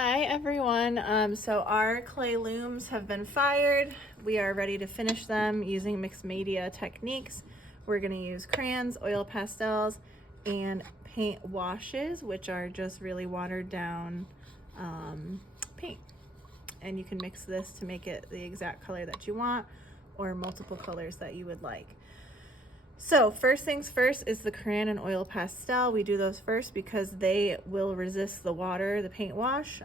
Hi everyone. So our clay looms have been fired. We are ready to finish them using mixed media techniques. We're going to use crayons, oil pastels, and paint washes, which are just really watered down paint. And you can mix this to make it the exact color that you want or multiple colors that you would like. So first things first is the crayon and oil pastel. We do those first because they will resist the water, the paint wash.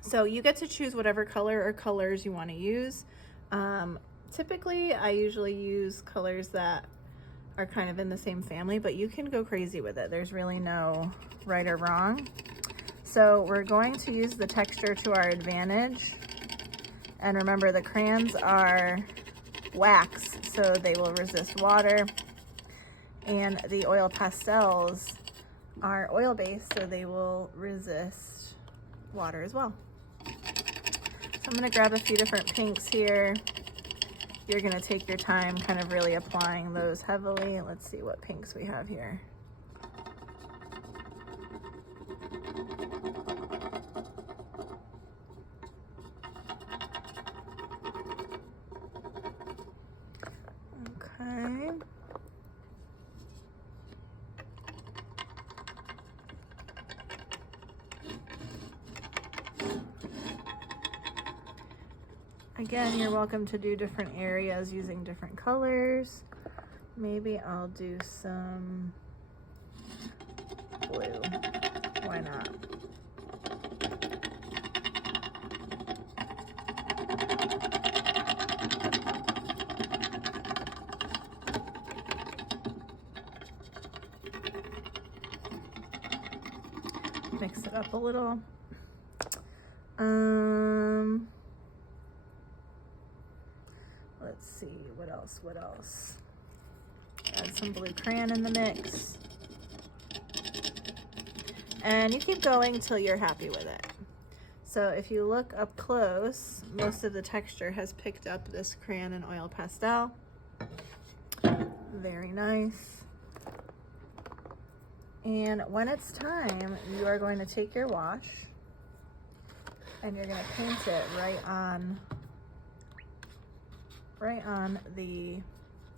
So you get to choose whatever color or colors you want to use. Typically, I usually use colors that are kind of in the same family, but you can go crazy with it. There's really no right or wrong. So we're going to use the texture to our advantage. And remember, the crayons are wax, so they will resist water, and the oil pastels are oil-based, so they will resist water as well. So I'm going to grab a few different pinks here. You're going to take your time kind of really applying those heavily. Let's see what pinks we have here. Okay. Again, you're welcome to do different areas using different colors. Maybe I'll do some blue. Why not? Mix it up a little. Let's see, what else? Add some blue crayon in the mix. And you keep going till you're happy with it. So if you look up close, most of the texture has picked up this crayon and oil pastel. Very nice. And when it's time, you are going to take your wash and you're going to paint it right on the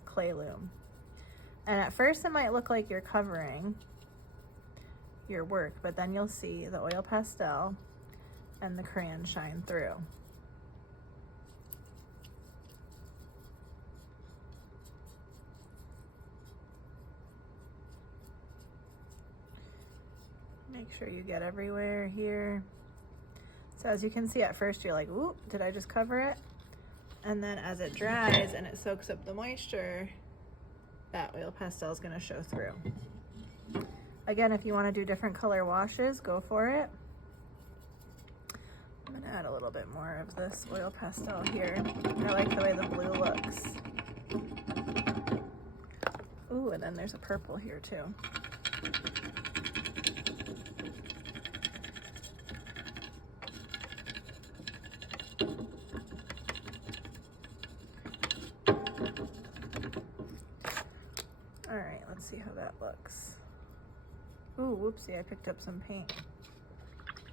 clay loom. And at first it might look like you're covering your work, but then you'll see the oil pastel and the crayon shine through. Make sure you get everywhere here. So as you can see, at first you're like, ooh, did I just cover it? And then as it dries and it soaks up the moisture, that oil pastel is going to show through. Again, if you want to do different color washes, go for it. I'm going to add a little bit more of this oil pastel here. I like the way the blue looks. Ooh, and then there's a purple here too. All right, let's see how that looks. Ooh, whoopsie, I picked up some paint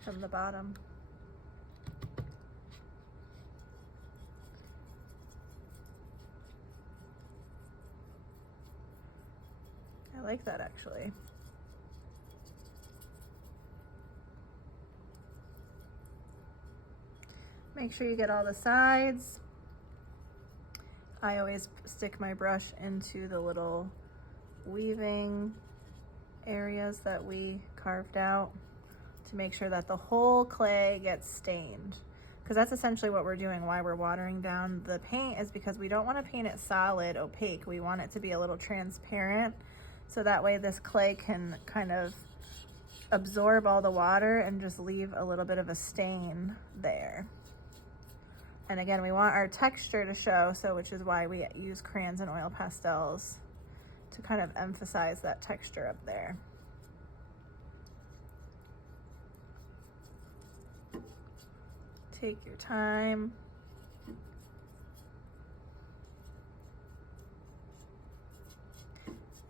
from the bottom. I like that actually. Make sure you get all the sides. I always stick my brush into the little weaving areas that we carved out to make sure that the whole clay gets stained, because that's essentially what we're doing. Why we're watering down the paint is because we don't want to paint it solid opaque. We want it to be a little transparent, so that way this clay can kind of absorb all the water and just leave a little bit of a stain there. And again, we want our texture to show, so which is why we use crayons and oil pastels to kind of emphasize that texture up there. Take your time.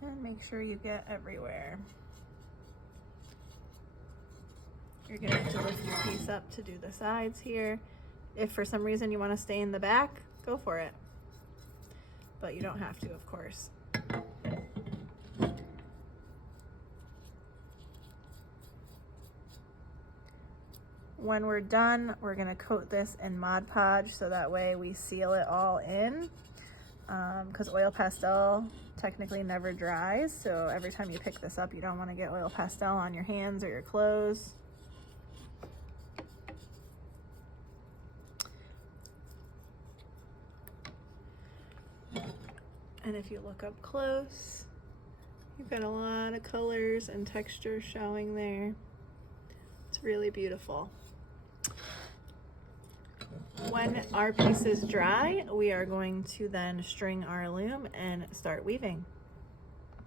And make sure you get everywhere. You're gonna have to lift your piece up to do the sides here. If for some reason you want to stay in the back, go for it. But you don't have to, of course. When we're done, we're gonna coat this in Mod Podge so that way we seal it all in. Because oil pastel technically never dries, so every time you pick this up, you don't want to get oil pastel on your hands or your clothes. And if you look up close, you've got a lot of colors and texture showing there. It's really beautiful. When our piece is dry, we are going to then string our loom and start weaving.